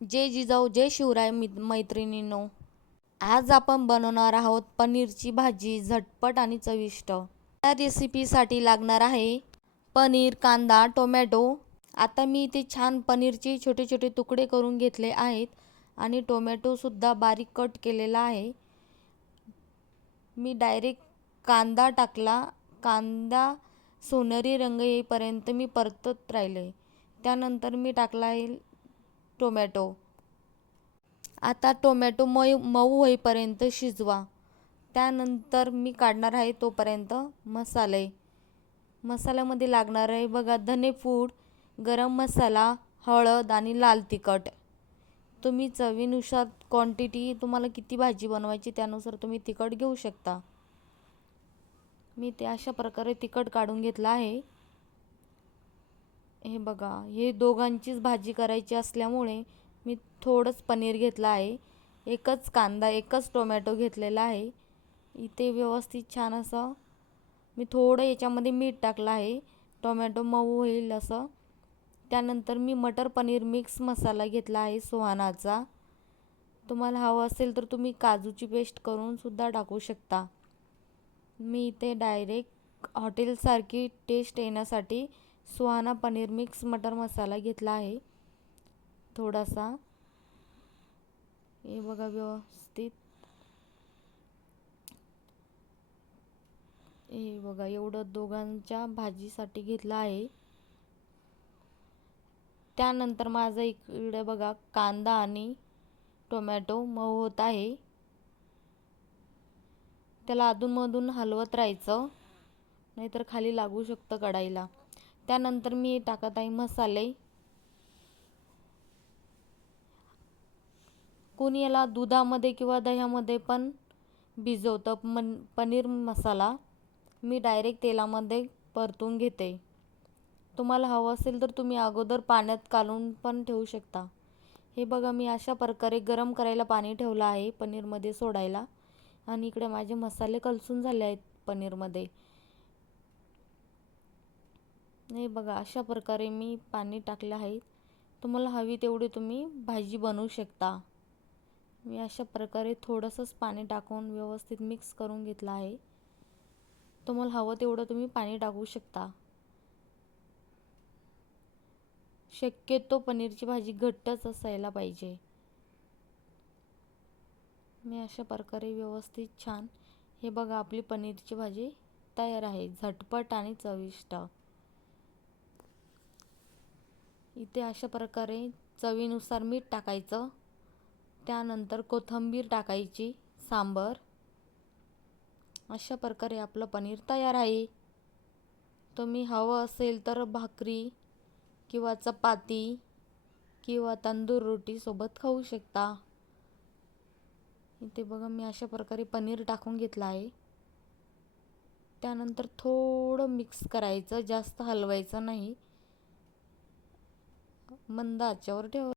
जय जिजाऊ जय शिवराय मैत्रिणींनो, आज आपण बनवणार आहोत पनीरची भाजी, झटपट आणि चविष्ट। या रेसिपीसाठी लागणार आहे पनीर, कांदा, टोमॅटो। आता मी इथे छान पनीरचे छोटे छोटे तुकडे करून घेतले आहेत आणि टोमॅटो सुद्धा बारीक कट केलेला आहे। मी डायरेक्ट कांदा टाकला। कांदा सोनेरी रंग येईपर्यंत मी परतत राहिले। त्यानंतर मी टाकला आहे टोमॅटो। आता टोमॅटो मऊ होईपर्यंत शिजवा। त्यानंतर मी काढणार आहे तोपर्यंत मसाल्यामध्ये लागणार आहे बघा, धनेपूड, गरम मसाला, हळद आणि लाल तिखट। तुम्ही चवीनुसार क्वांटिटी तुम्हाला किती भाजी बनवायची त्यानुसार तुम्ही तिखट घेऊ शकता। मी ते अशा प्रकारे तिखट काढून घेतला आहे। हे बघा, हे दोघांचीच भाजी करायची असल्यामुळे मी थोडंच पनीर घेतला आहे। एकच कांदा, एकच टोमॅटो घेतलेला आहे। इथे व्यवस्थित छान असं मी थोडं याच्यामध्ये मीठ टाकलं आहे, टोमॅटो मऊ होईल असं। त्यानंतर मी मटर पनीर मिक्स मसाला घेतला आहे सुहानाचा। तुम्हाला हवं असेल तर तुम्ही काजूची पेस्ट करून सुद्धा टाकू शकता। मी इथे डायरेक्ट हॉटेलसारखी टेस्ट येण्यासाठी सुहाना पनीर मिक्स मटर मसाला घेतला आहे थोडासा। हे बघा व्यवस्थित, हे बघा एवढं दोघांच्या भाजीसाठी घेतला आहे। त्यानंतर माझा इकडे बघा कांदा आणि टोमॅटो मऊ होत आहे। त्याला अधूनमधून हलवत राहायचं, नाहीतर खाली लागू शकतं कढाईला। त्यानंतर मी टाकत आहे मसाले। कोणी याला दुधामध्ये किंवा दह्यामध्ये पण भिजवतं पनीर मसाला। मी डायरेक्ट तेलामध्ये परतून घेते। तुम्हाला हवं असेल तर तुम्ही अगोदर पाण्यात काढून पण ठेवू शकता। हे बघा, मी अशा प्रकारे गरम करायला पाणी ठेवलं आहे पनीरमध्ये सोडायला, आणि इकडे माझे मसाले कलसून झाले आहेत पनीरमध्ये। हे बघा, अशा प्रकारे मी पाणी टाकलं आहे। तुम्हाला हवी तेवढी तुम्ही भाजी बनवू शकता। मी अशा प्रकारे थोडंसंच पाणी टाकून व्यवस्थित मिक्स करून घेतलं आहे। तुम्हाला हवं तेवढं तुम्ही पाणी टाकू शकता। शक्यतो पनीरची भाजी घट्टच असायला पाहिजे। मी अशा प्रकारे व्यवस्थित छान, हे बघा आपली पनीरची भाजी तयार आहे, झटपट आणि चविष्ट। इथे अशा प्रकारे चवीनुसार मीठ टाकायचं, त्यानंतर कोथिंबीर टाकायची, सांबर। अशा प्रकारे आपलं पनीर तयार आहे। तुम्ही हवं असेल तर भाकरी किंवा चपाती किंवा तंदूर रोटी सोबत खाऊ शकता। इथे बघा, मी अशा प्रकारे पनीर टाकून घेतलं आहे। त्यानंतर थोडं मिक्स करायचं, जास्त हलवायचं नाही, मंद आचेवर ठेव